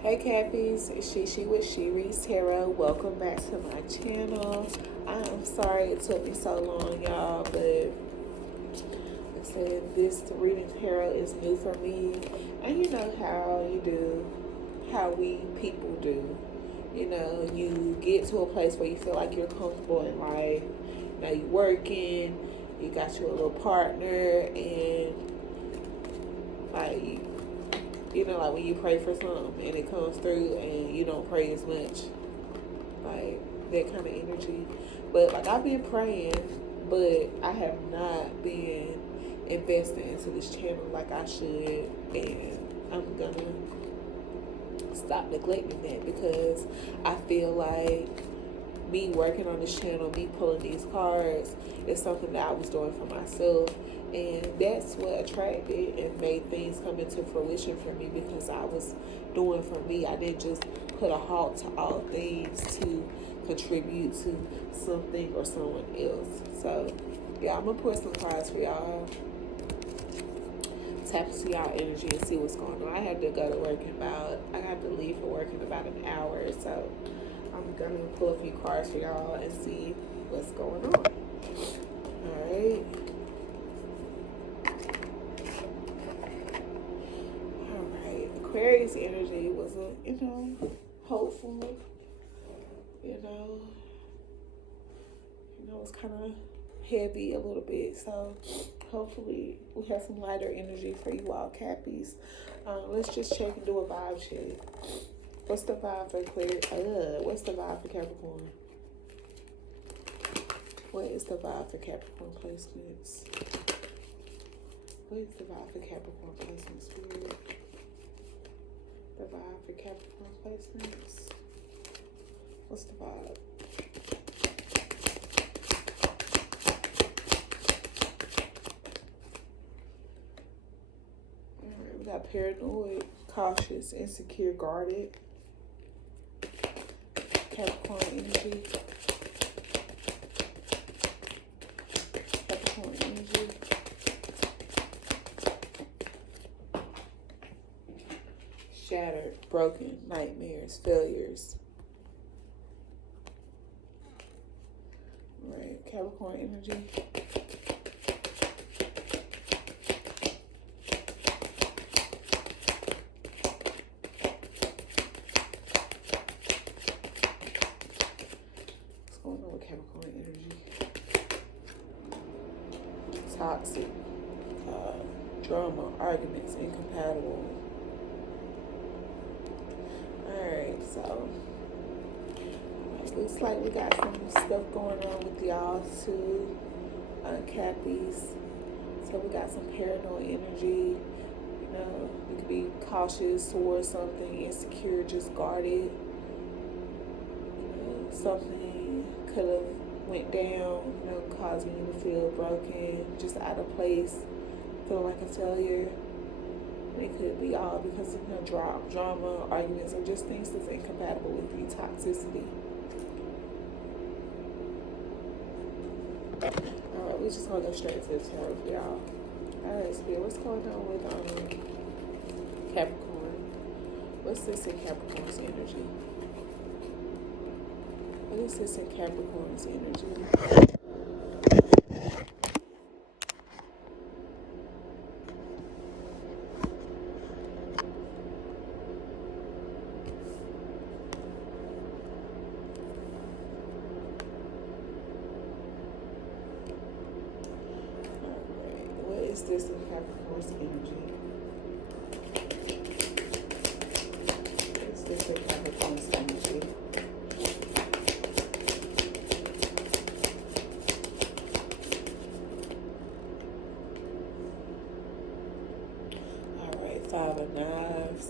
Hey Cappies, it's Shishi with She Reads Tarot. Welcome back to my channel. I'm sorry it took me so long, y'all, but like I said, this reading tarot is new for me. And you know how you do, how we people do. You know, you get to a place where you feel like you're comfortable in life. You know, you working, you got your little partner, and like like when you pray for something and it comes through and you don't pray as much, like that kind of energy. But like I've been praying, but I have not been investing into this channel like I should, and I'm gonna stop neglecting that because I feel like me working on this channel, me pulling these cards, is something that I was doing for myself. And that's what attracted and made things come into fruition for me because I was doing for me. I didn't just put a halt to all things to contribute to something or someone else. So, yeah, I'm going to put some cards for y'all. Tap into y'all energy and see what's going on. I had to go to work I got to leave for work in about an hour. So, I'm going to pull a few cards for y'all and see what's going on. All right. Aquarius energy was hopeful, it's kind of heavy a little bit. So hopefully we have some lighter energy for you all Cappies. Let's just check and do a vibe check. What's the vibe for Aquarius? What's the vibe for Capricorn? What is the vibe for Capricorn placements? What is the vibe for Capricorn placements, Spirit? The vibe for Capricorn placements. What's the vibe? Alright, we got paranoid, cautious, insecure, guarded. Capricorn energy. Capricorn energy. Shattered, broken, nightmares, failures. All right, Capricorn energy. What's going on with Capricorn energy? Toxic, drama, arguments, incompatible. Alright, so looks like we got some stuff going on with y'all too, Cappies. So we got some paranoid energy. You could be cautious towards something, insecure, just guarded. Something could have went down, causing you to feel broken, just out of place, feeling like a failure. It could be all because of drama, arguments, or just things that's incompatible with you, toxicity. Alright, we're just gonna go straight to the tarot for y'all. Alright, Spirit, what's going on with Capricorn? What's this in Capricorn's energy? What is this in Capricorn's energy? Is this in Capricorn's energy? Is this in Capricorn's energy? Alright, Five of Knives.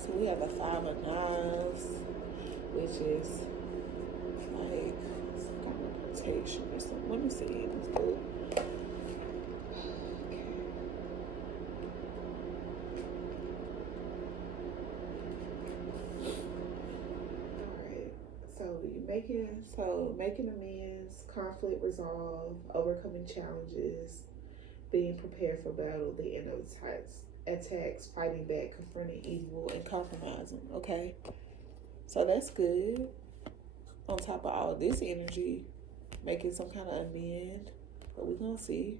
So we have a Five of Knives, which is like some kind of protection or something. Let me see in this book. Alright, so you make it Yeah, so making amends, conflict resolve, overcoming challenges, being prepared for battle, the end of attacks, fighting back, confronting evil, and compromising. Okay, so that's good. On top of all this energy, making some kind of amend, but we're gonna see.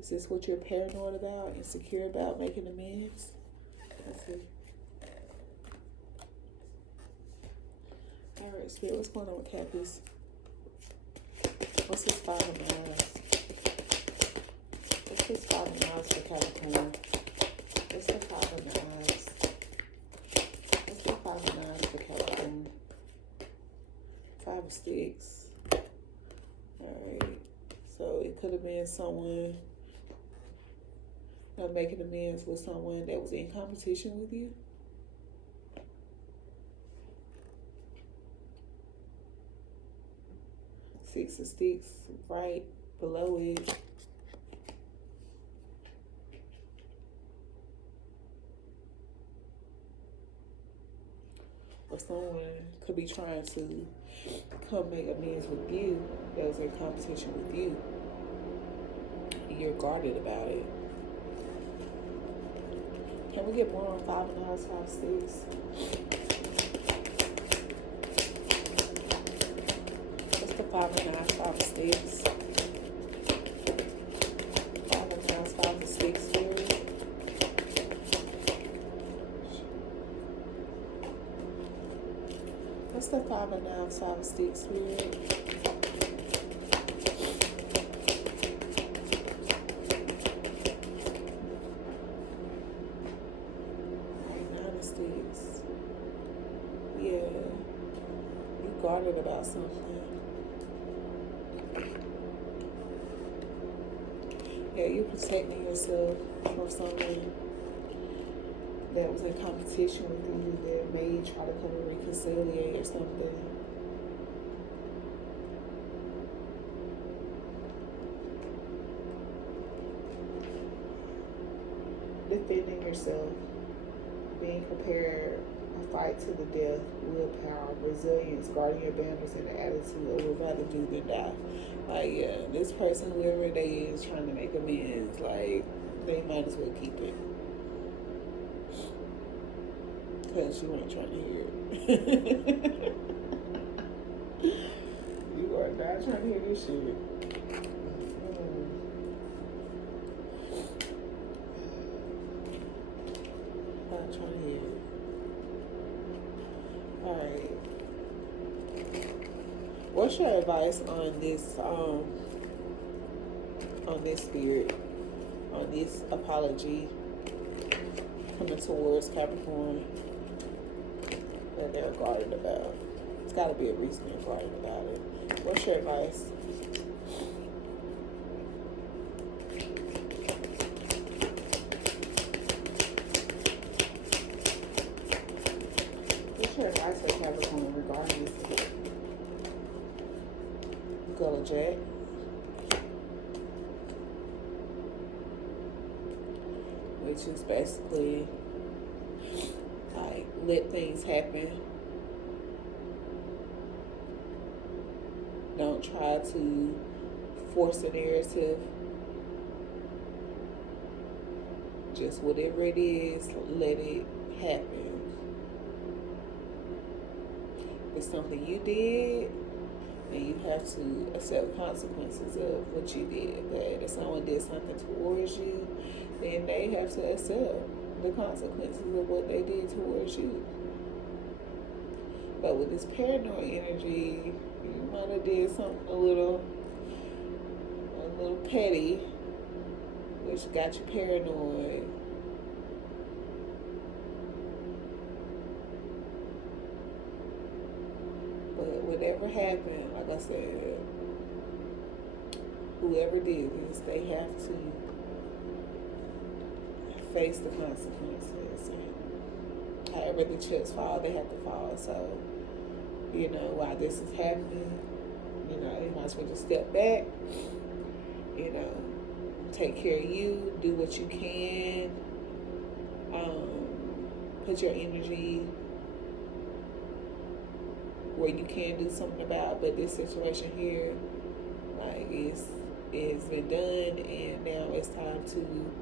Is this what you're paranoid about, insecure about, making amends? Let's see. Alright, Spirit, what's going on with Cappies? What's this 5 of Knives? What's this 5 of Knives for Capricorn? What's the 5 of Knives? What's the 5 of Knives for Capricorn? 5 of Sticks. Alright, so it could have been someone making amends with someone that was in competition with you. Six of Sticks right below it. Or someone could be trying to come make amends with you that was in competition with you. You're guarded about it. Can we get more on 5 of Knives, 5 of Sticks? What's the 5 of Knives, 5 of Sticks? 5 of Knives, 5 of Sticks, Spirit. What's the 5 of Knives, 5 of Sticks, Spirit? Guarded about something. Yeah, you're protecting yourself from someone that was in competition with you that may try to come and reconciliate or something. Defending yourself, being prepared, a fight to the death, willpower, resilience, guarding your boundaries, and the attitude of would rather do than die. Like, yeah, this person, whoever they is, trying to make amends, like, they might as well keep it. Because you weren't trying to hear it. You are not trying to hear this shit. Not trying to hear it. Alright. What's your advice on this spirit, on this apology coming towards Capricorn that they're guarded about? It's got to be a reason they're guarded about it. What's your advice? What's your advice for Capricorn regarding this? Go to Jack. Which is basically like let things happen. Don't try to force a narrative. Just whatever it is, let it happen. It's something you did, and you have to accept consequences of what you did. But if someone did something towards you, then they have to accept the consequences of what they did towards you. But with this paranoid energy, you might have did something a little petty, which got you paranoid. But whatever happened, like I said, whoever did this, they have to face the consequences. And however the chips fall, they have to fall. So, while this is happening, you might as well just step back, take care of you, do what you can, put your energy where you can do something about. But this situation here, like, it's been done, and now it's time to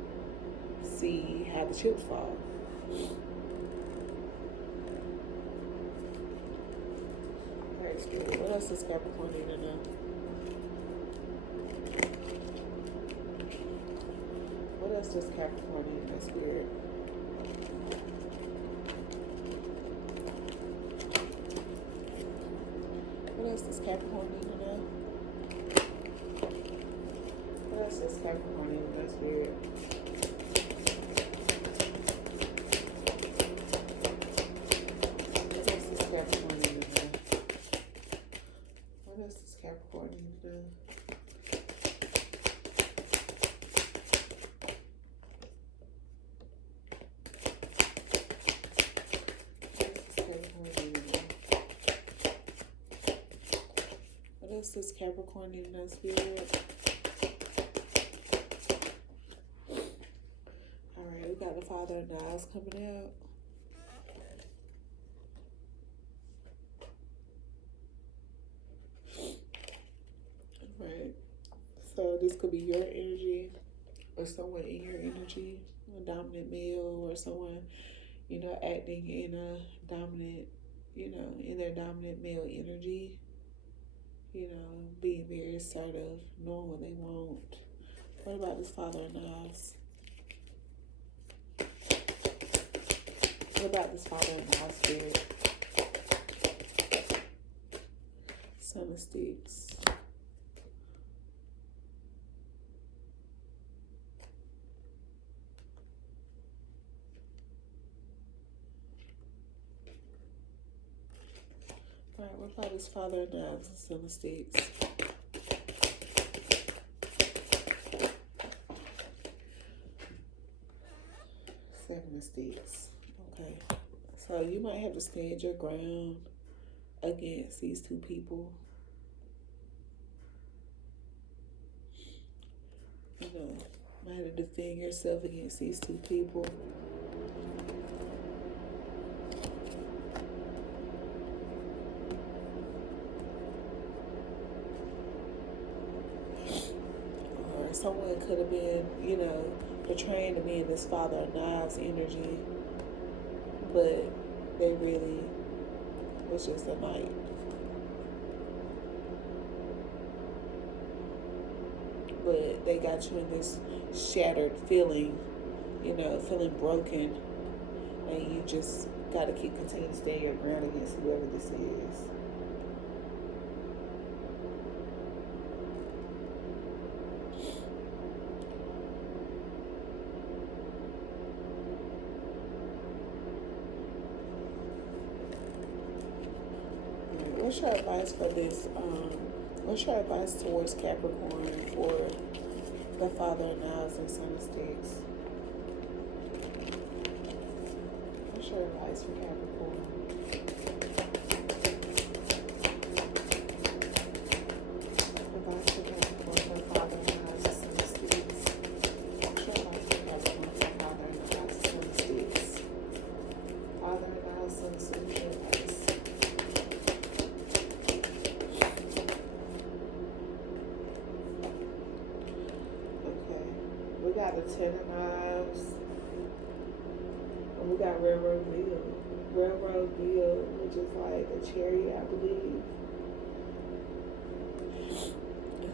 see how the chips fall. Alright, Spirit, what else does Capricorn need to know? What else does Capricorn need to know, Spirit? What else does Capricorn need to know? What else does Capricorn need to know, Spirit? What else does Capricorn need to know? What else does Capricorn need to know? What else does Capricorn need to know, Spirit? Alright, we got the Father of Knives coming out. Alright. So this could be your energy or someone in your energy, a dominant male or someone, acting in a dominant, in their dominant male energy, being very assertive, knowing what they want. What about this Father of Knives? What about this Father of Knives, Spirit? Son of Sticks. Alright, what about this Father of Knives and Son of Sticks? Seven of Sticks. Okay. So you might have to stand your ground against these two people. Might have to defend yourself against these two people. Someone could have been, portraying to be in this Father of Knives energy, but they really was just a knight. But they got you in this shattered feeling, feeling broken, and you just got to continue to stand your ground against whoever this is. What's your advice for this? What's your advice towards Capricorn for the Father of Knives and Son of Sticks? What's your advice for Capricorn? Advice for Capricorn for the Father of Knives and Son of Sticks. What's your advice for Capricorn for the Father of Knives and Son of Sticks? Father of Knives, Son of Sticks, your advice. We got the Ten of Knives, and we got Railroad Deal. Railroad Deal, which is like a chariot, I believe.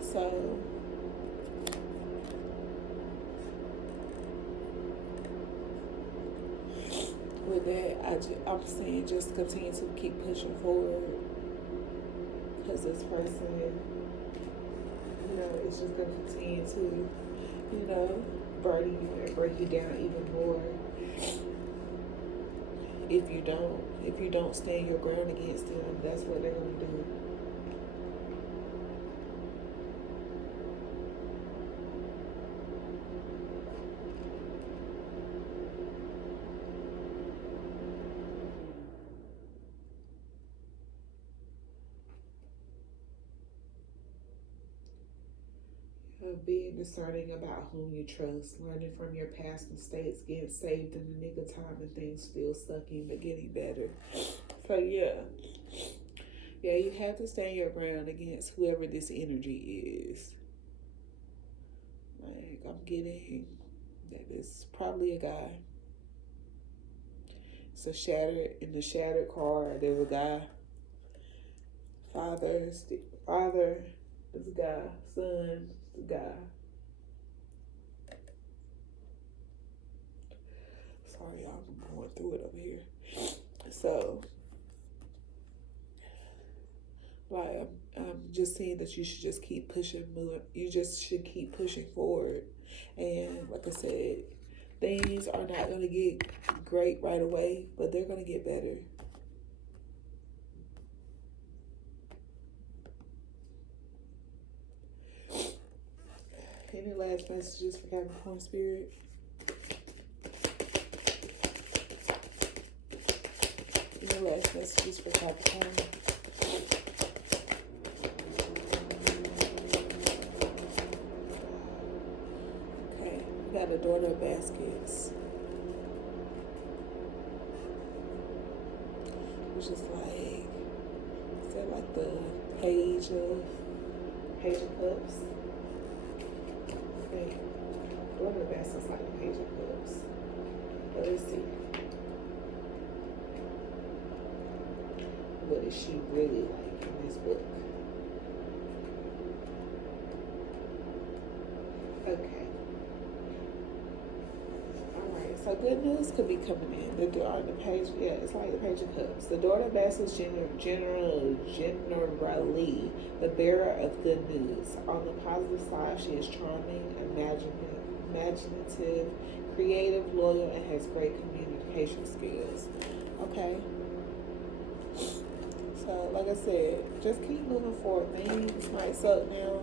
So, with that, I'm saying just continue to keep pushing forward, because this person, is just going to continue to burden you and break you down even more if you don't stand your ground against them. That's what they're going to do. Being discerning about whom you trust, learning from your past mistakes, getting saved in the nick of time and things feel sucky but getting better. So yeah, Yeah, you have to stand your ground against whoever this energy is. Like, I'm getting that it's probably a guy. It's a shattered, in the shattered card, there's a guy. Father is a guy. Son is a guy. Sorry, I'm going through it over here. So, like, I'm just saying that you should just keep pushing, moving. You just should keep pushing forward. And like I said, things are not going to get great right away, but they're going to get better. Any last messages for Capricorn Spirit? Any last messages for Capricorn? Okay, we got a daughter of baskets. Which is like, is that like the page of cups? Okay, daughter of baskets is like the page of cups. But let's see. What is she really like in this book? Okay. Alright, so good news could be coming in. The page, yeah, it's like the page of cups. The daughter of baskets generally the bearer of good news. On the positive side, she is charming, imaginative, creative, loyal, and has great communication skills. Okay. So, like I said, just keep moving forward. Things might suck now,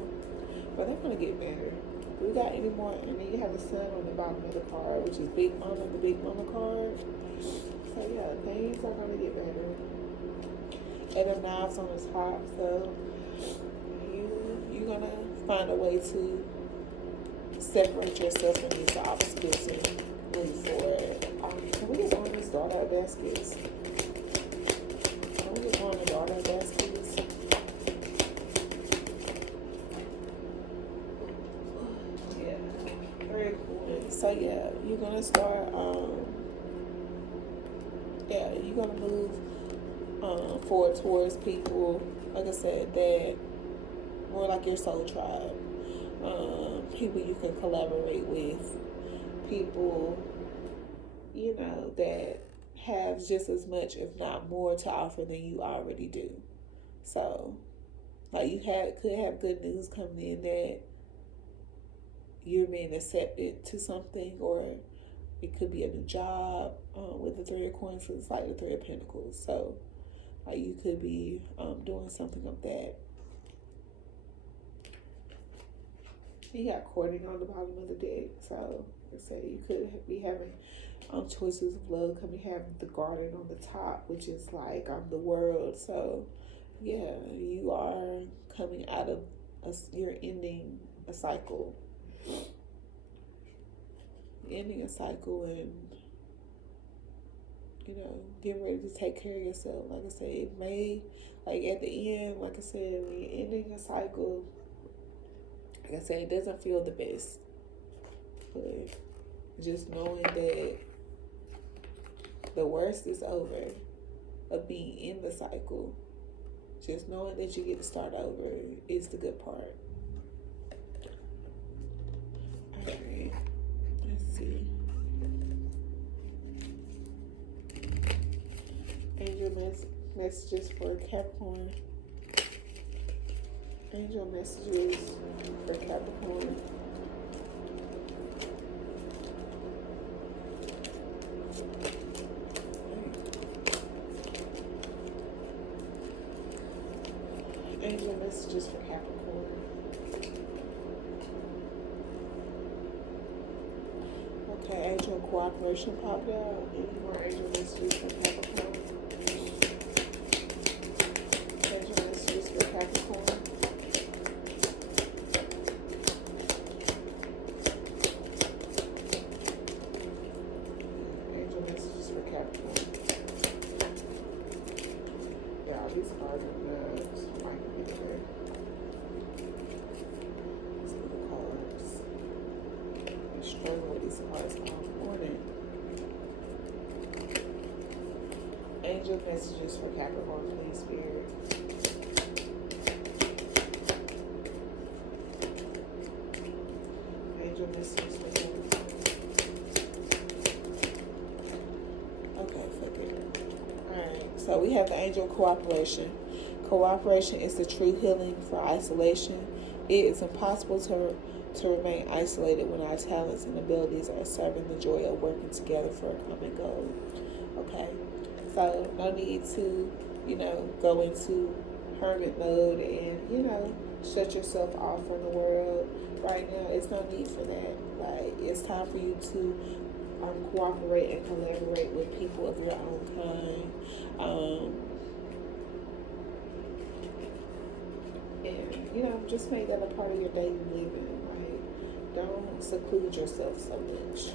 but they're gonna get better. We got any more? And then you have the sun on the bottom of the card, which is Big Mama, the Big Mama card. So yeah, things are gonna get better. And the knives on the top, so you're gonna find a way to separate yourself from these obstacles and move forward. Can we get on this daughter of baskets? Can we get on the daughter of baskets? Yeah, very cool. So yeah, you're gonna start. You're gonna move forward towards people. Like I said, that more like your soul tribe. People you can collaborate with, people, that have just as much, if not more, to offer than you already do. So, like, could have good news coming in that you're being accepted to something, or it could be a new job with the Three of Coins. It's like the Three of Pentacles. So, like, you could be doing something of that. You got courting on the bottom of the deck. So, let's say you could be having choices of love. Could be having the garden on the top, which is like the world. So, yeah, you are coming out of, you're ending a cycle. Ending a cycle and, getting ready to take care of yourself. Like I said, it may, like at the end, like I said, when you're ending a cycle, like I said, it doesn't feel the best. But just knowing that the worst is over of being in the cycle, just knowing that you get to start over is the good part. Alright, let's see. Angel messages for Capricorn. Angel messages for Capricorn. Angel messages for Capricorn. Okay, angel cooperation popped out. Any more angel messages for Capricorn? Angel messages for Capricorn. Angel messages for Capricorn. Yeah, these cards are cards all morning. Angel messages for Capricorn, please, Spirit. Angel messages for Capricorn. Okay, fuck it. Alright, so we have the angel cooperation. Cooperation is the true healing for isolation. It is impossible to remain isolated when our talents and abilities are serving the joy of working together for a common goal. Okay, so no need to, go into hermit mode and, shut yourself off from the world right now. It's no need for that. Like, it's time for you to cooperate and collaborate with people of your own kind. And, just make that a part of your daily living. Like, don't seclude yourself so much.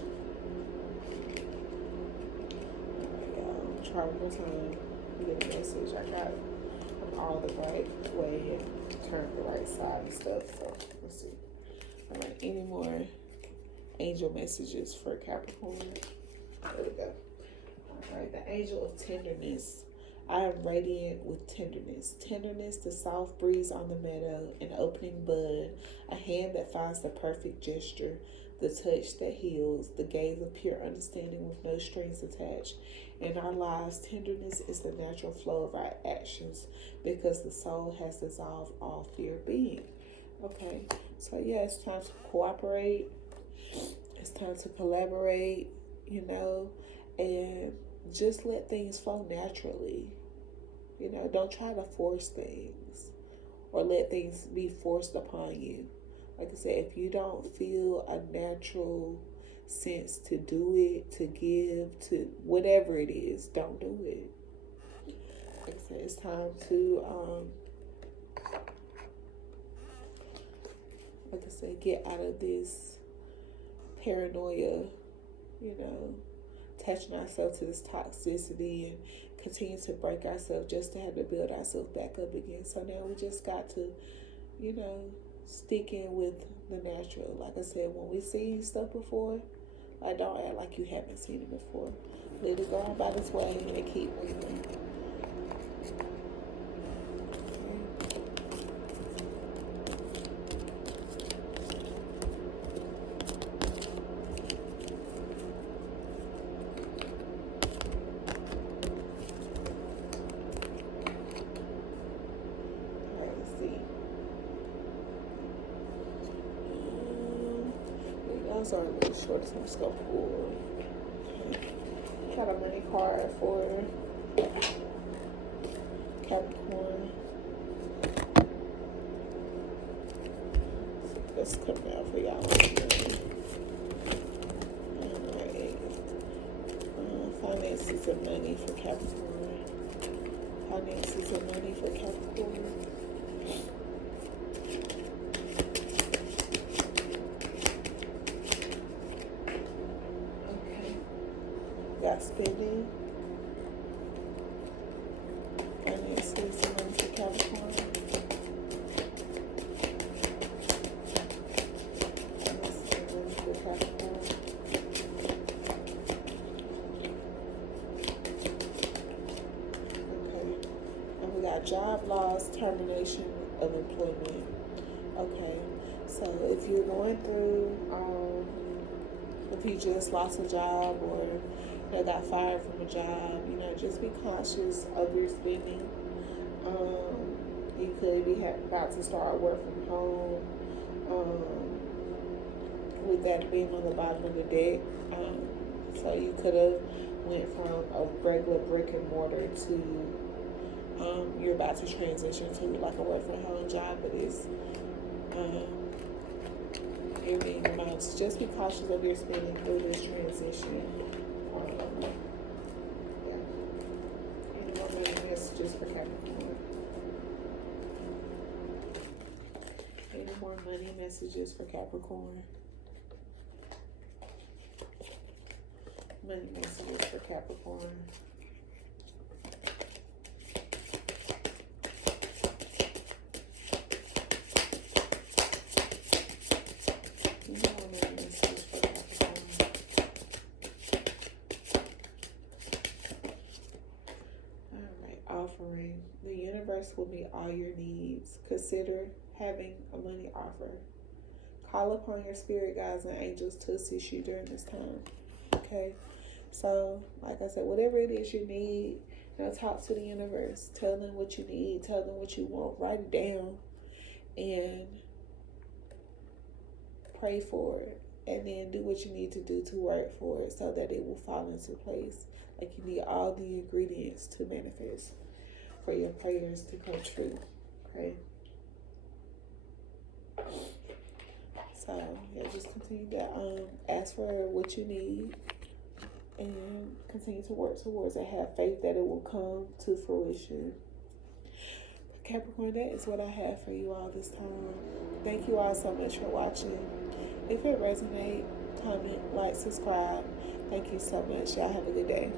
Alright, y'all. Try one more time. Get a message. I got all the right way and turned the right side and stuff. So, let's see. Alright, any more angel messages for Capricorn? There we go. Alright, the angel of tenderness. I am radiant with tenderness. Tenderness, the soft breeze on the meadow, an opening bud, a hand that finds the perfect gesture, the touch that heals, the gaze of pure understanding with no strings attached. In our lives, tenderness is the natural flow of our actions because the soul has dissolved all fear of being. Okay, so yeah, it's time to cooperate. It's time to collaborate, and just let things flow naturally. Don't try to force things or let things be forced upon you. Like I said, if you don't feel a natural sense to do it, to give, to whatever it is, don't do it. Like I said, it's time to, get out of this paranoia, attaching ourselves to this toxicity and continue to break ourselves just to have to build ourselves back up again. So now we just got to, stick in with the natural. Like I said, when we see stuff before, don't act like you haven't seen it before. Let it go on by this way and keep moving. Are really short, so I'm just gonna pull. Got a money card for Capricorn. Let's come down for y'all. Alright. Finances and money for Capricorn. Finances and money for Capricorn. Got spending, finances, and money for Capricorn. Finances and money for Capricorn. Okay. And we got job loss, termination of employment. Okay. So if you're going through, if you just lost a job or got fired from a job, just be cautious of your spending. You could be about to start work from home, with that being on the bottom of the deck. So you could have went from a regular brick and mortar to you're about to transition to like a work from home job, but it's being remote. Just be cautious of your spending through this transition. Any more money messages for Capricorn? Any more money messages for Capricorn? Money messages for Capricorn. Any more money messages for Capricorn? will meet all your needs. Consider having a money offer. Call upon your spirit guides and angels to assist you during this time. Okay? So, like I said, whatever it is you need, talk to the universe. Tell them what you need. Tell them what you want. Write it down. And pray for it. And then do what you need to do to work for it so that it will fall into place. Like, you need all the ingredients to manifest for your prayers to come true. Okay? So, yeah, just continue to ask for what you need and continue to work towards it. Have faith that it will come to fruition. Capricorn, that is what I have for you all this time. Thank you all so much for watching. If it resonates, comment, like, subscribe. Thank you so much. Y'all have a good day.